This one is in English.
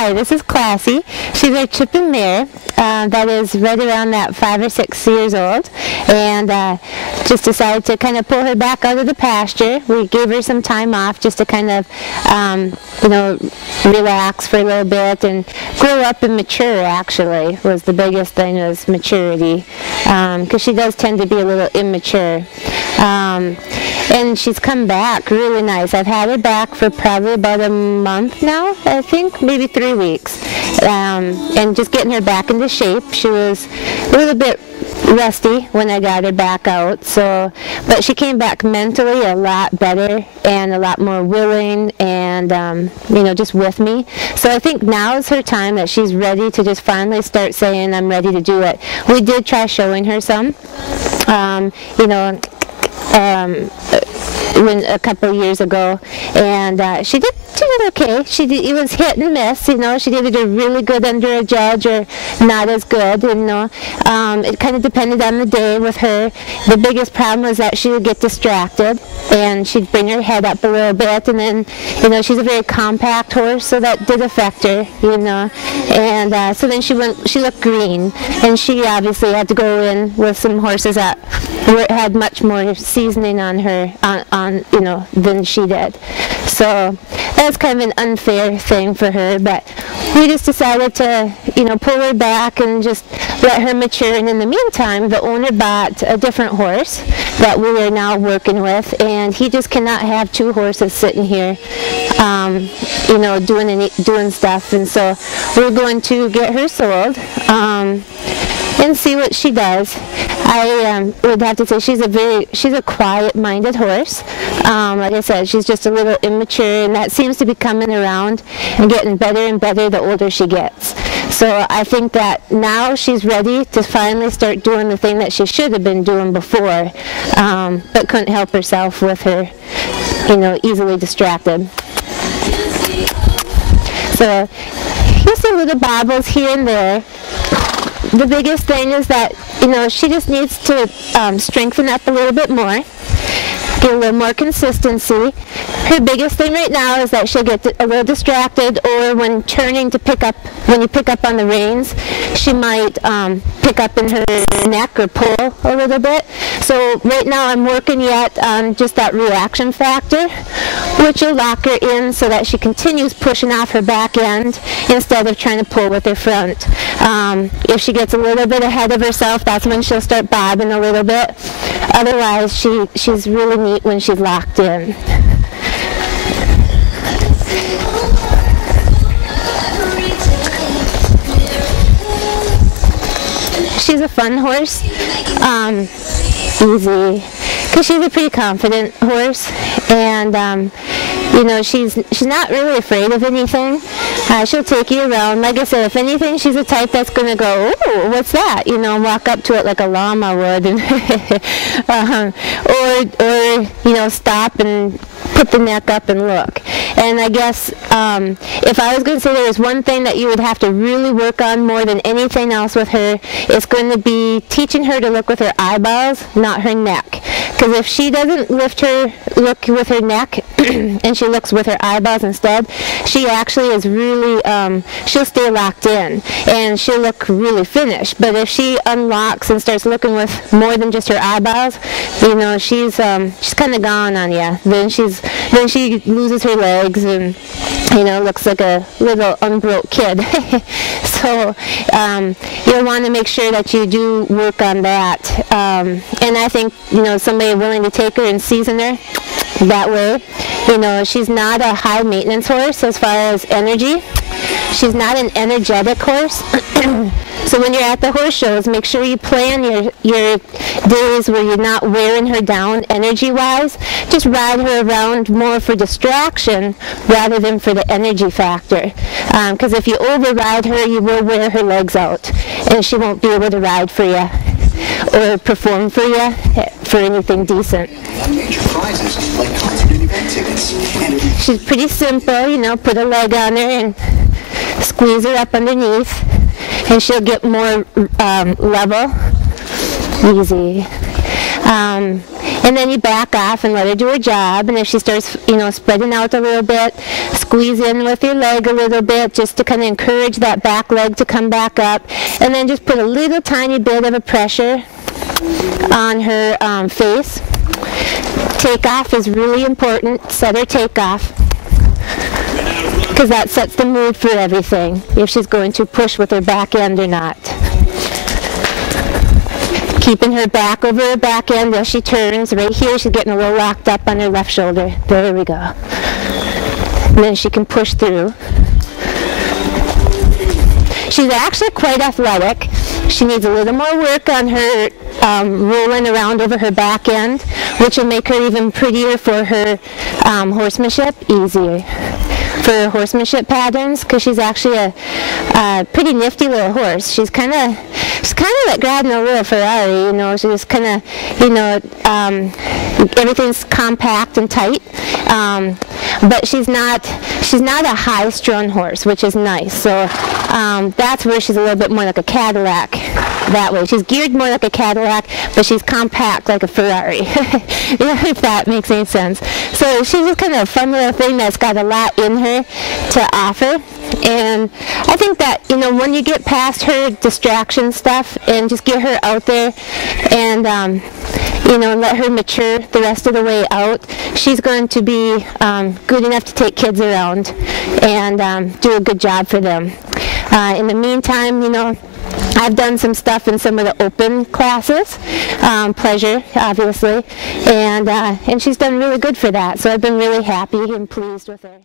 Hi, this is Classy. She's our Chippin Mare that is right around that 5 or 6 years old, and just decided to kind of pull her back out of the pasture. We gave her some time off just to kind of, relax for a little bit and grow up and mature. Actually, was the biggest thing, was maturity, because she does tend to be a little immature. And she's come back really nice. I've had her back for probably about a month now, I think, maybe 3 weeks. And just getting her back into shape. She was a little bit rusty when I got her back out, but she came back mentally a lot better and a lot more willing and just with me. So I think now is her time that she's ready to just finally start saying, I'm ready to do it. We did try showing her some, a couple of years ago, and she did okay. It was hit and miss, she did either really good under a judge or not as good, it kind of depended on the day with her. The biggest problem was that she would get distracted and she'd bring her head up a little bit, and then she's a very compact horse, so that did affect her, and so then she looked green, and she obviously had to go in with some horses that had much more seasoning on her than she did. So that was kind of an unfair thing for her, but we just decided to pull her back and just let her mature. And in the meantime, the owner bought a different horse that we are now working with, and he just cannot have 2 horses sitting here doing stuff, and so we're going to get her sold and see what she does. I would have to say she's a quiet-minded horse. Like I said, she's just a little immature, and that seems to be coming around and getting better and better the older she gets. So I think that now she's ready to finally start doing the thing that she should have been doing before, but couldn't help herself with her, easily distracted. So just a little bobbles here and there. The biggest thing is that, she just needs to strengthen up a little bit more, get a little more consistency. Her biggest thing right now is that she'll get a little distracted, or when turning to pick up, when you pick up on the reins, she might pick up in her neck or pull a little bit. So right now I'm working yet on just that reaction factor, which will lock her in so that she continues pushing off her back end instead of trying to pull with her front. If she gets a little bit ahead of herself, that's when she'll start bobbing a little bit. Otherwise, she's really neat when she's locked in. She's a fun horse, easy, because she's a pretty confident horse, and she's not really afraid of anything. She'll take you around. Like I said, if anything, she's a type that's going to go, "Oh, what's that?" Walk up to it like a llama would, and or stop and put the neck up and look. And I guess if I was going to say there was one thing that you would have to really work on more than anything else with her, it's going to be teaching her to look with her eyeballs, not her neck. Because if she doesn't look with her neck and she looks with her eyeballs instead, she actually is really, she'll stay locked in and she'll look really finished. But if she unlocks and starts looking with more than just her eyeballs, she's kind of gone on you. Then she loses her legs and looks like a little unbroke kid. So you'll want to make sure that you do work on that. And I think somebody willing to take her and season her that way. She's not a high maintenance horse as far as energy. She's not an energetic horse. So when you're at the horse shows, make sure you plan your days where you're not wearing her down energy-wise. Just ride her around more for distraction rather than for the energy factor. Because if you override her, you will wear her legs out, and she won't be able to ride for you or perform for you for anything decent. She's pretty simple, put a leg on her and squeeze her up underneath, and she'll get more level, easy. And And then you back off and let her do her job, and if she starts, spreading out a little bit, squeeze in with your leg a little bit just to kind of encourage that back leg to come back up, and then just put a little tiny bit of a pressure on her face. Takeoff is really important. Set her takeoff, because that sets the mood for everything, if she's going to push with her back end or not. Keeping her back over her back end as she turns. Right here, she's getting a little locked up on her left shoulder. There we go. And then she can push through. She's actually quite athletic. She needs a little more work on her rolling around over her back end, which will make her even prettier for her horsemanship, easier for her horsemanship patterns, because she's actually a pretty nifty little horse. She's kind of like riding a little Ferrari, She's kind of, everything's compact and tight, but she's not a high-strung horse, which is nice. So that's where she's a little bit more like a Cadillac that way. She's geared more like a Cadillac, but she's compact like a Ferrari, if that makes any sense. So she's just kind of a fun little thing that's got a lot in her to offer. And I think that, when you get past her distraction stuff and just get her out there and, let her mature the rest of the way out, she's going to be good enough to take kids around and do a good job for them. In the meantime, I've done some stuff in some of the open classes, pleasure, obviously, and she's done really good for that. So I've been really happy and pleased with her.